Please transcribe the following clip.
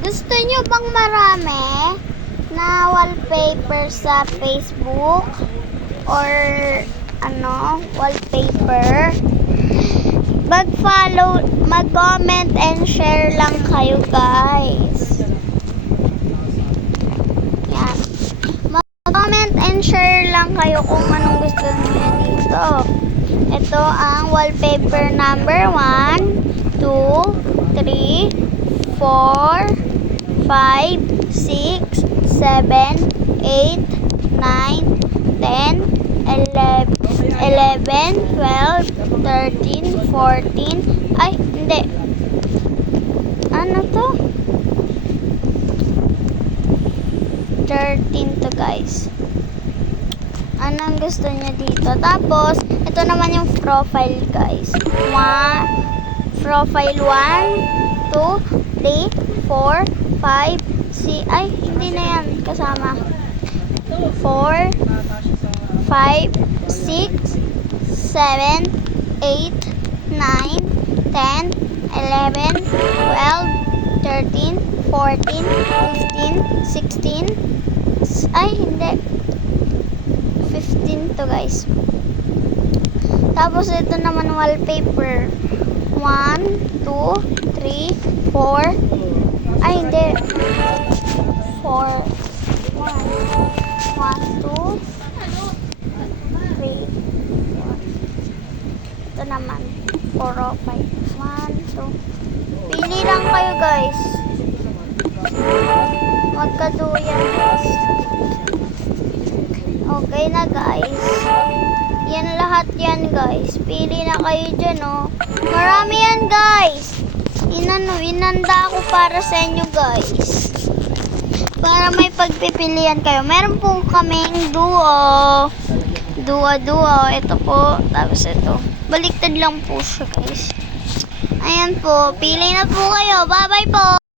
Gusto nyo bang marami na wallpaper sa Facebook? Or wallpaper? Mag-follow, mag-comment and share lang kayo, guys. Yan. Mag-comment and share lang kayo kung anong gusto niyo dito. Ito ang wallpaper number 1, 2, 3, 4, 5, 6, 7, 8, 9, 10, 11, 12, 13, 14, ay, hindi. Ano to? 13 to, guys. Anong gusto niya dito? Tapos, ito naman yung profile, guys. Profile 1, 2, 3, 4, 5, 6, ay, hindi na yan kasama. 4, 5, 6, 7, 8, 9, 10, 11, 12, 13, 14, 15, 16, ay, hindi. 15 to, guys. Tapos, ito naman wallpaper. 1, 2, 3, 4, ay, hindi. 4, 1, 2, 3, 4. Ito naman. 4 o 5. 1, 2. Pili lang kayo, guys. Magkaduyan, guys. Okay na, guys. Yan lahat yan, guys. Pili na kayo dyan, oh. Marami yan, guys. Inanda ako para sa inyo, guys. Para may pagpipilian kayo. Meron po kaming duo. Ito po. Tapos ito. Baliktad lang po siya, guys. Ayan po. Pili na po kayo. Bye-bye po.